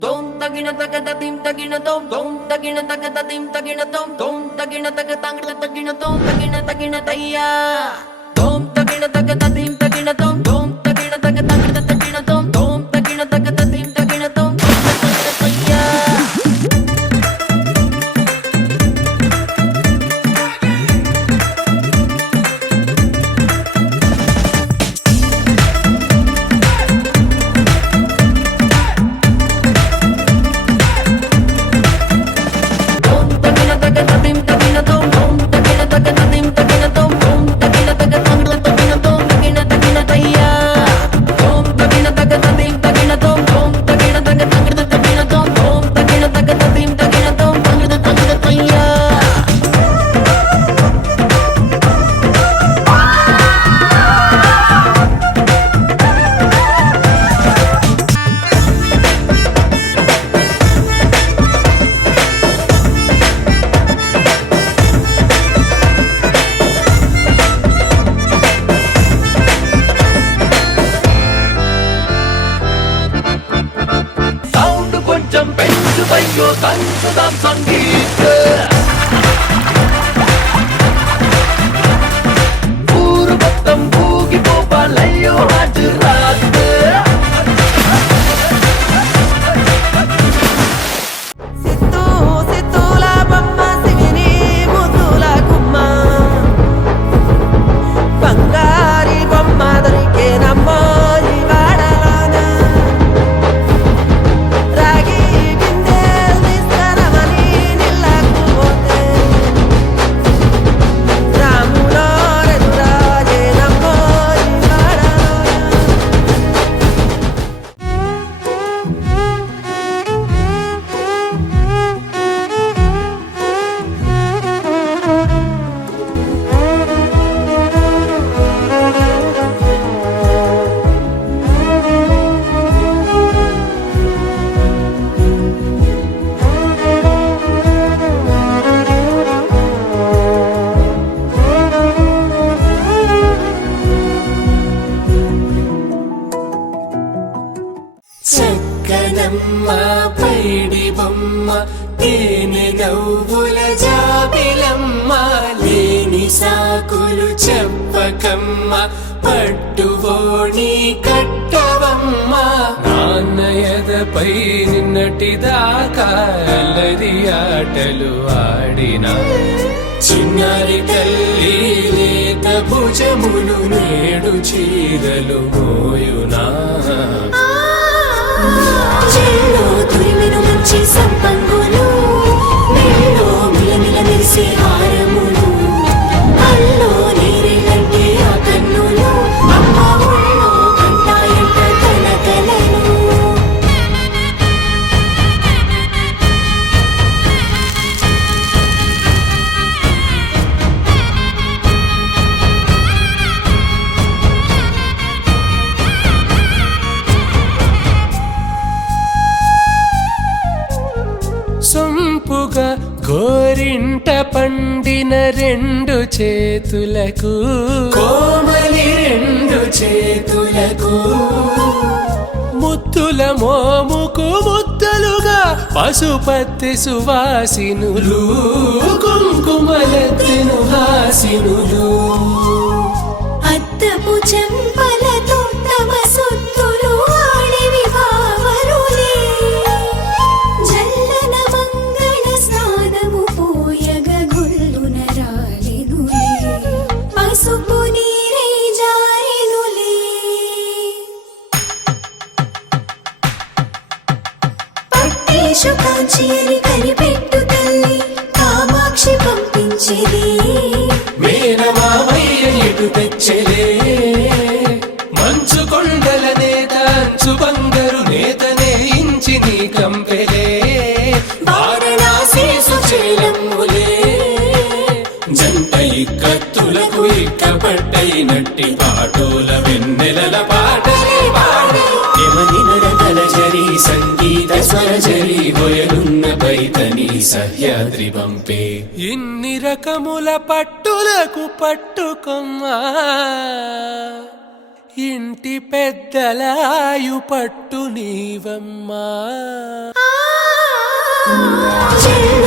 Dom tagina tagada dim tagina dom tagina tagada dim tagina dom tagina tagada tagina tagina tayya dom tagina tagada dim tagina dom tagina tagada tagina dom tagina tagada dim tagina tagina tayya Yo tansudan sangeet Puro battam boogi bopalayo hajrat Sittu sittu la bamma sivini mudula kumma Bangari bamma dorike namma ivaadalana Ragi bindel nistaramani nillakumote Ramulo reduraje namma ivaadalana చక్కనమ్మ పైడి బొమ్మ తేనె నవ్వుల జాబిలమ్మ లేని సాకులు చెప్పకమ్మ పట్టువోణి కట్టవమ్మ నాన్నయదపై నిన్నటిదాకా అల్లరి ఆటలు ఆడినా చిన్నారి తల్లి లేత భుజములు నేడు చీరలు మోయునా చెల్లో తురిమెను మంచి సంపంగులు మెల్లో మిలమిల మెరిసే హారములు అల్లో నీరేలంటే ఆ కన్నులు అమ్మ ఒళ్ళో కంటాయంట కలకలను సొంపుగా గోరింట పండిన రెండు చేతులకు కోమలి రెండు చేతులకు ముద్దుల మోముకు ముద్దలుగా పశుపతి సువాసినులు కుంకుమలెత్తెను హాసినులు అద్దపు చెంపలతో తమ సొత్తులు ఆడివి బావరులే జల్లన మంగళ స్నానము పోయగ గుళ్ళున రాలెనులే పసుపు నీరై జారెనులే పట్టేషు కాంచి అని కనిపెట్టు తల్లి కామాక్షి పంపించేది మేనమామయ్య ఎటు తెచ్చలే మంచు కొండల నేత అంచు బంగారు నేతనే ఇంచి నీ కంపెలే వారణాసి సుచేలమ్ములే జంట ఇక్కత్తులకు ఇక్కపట్టైనట్టి పాటోల వెన్నెలల పాటలే పాడే యమని నడకల జరి సంగీత స్వరజరి హొయలున్న పైతని సహ్యాద్రి పంపే ఇన్ని రకముల పట్టులకు పట్టుకొమ్మా ఇంటి పెద్దలాయు పట్టు నీవమ్మా చెల్లి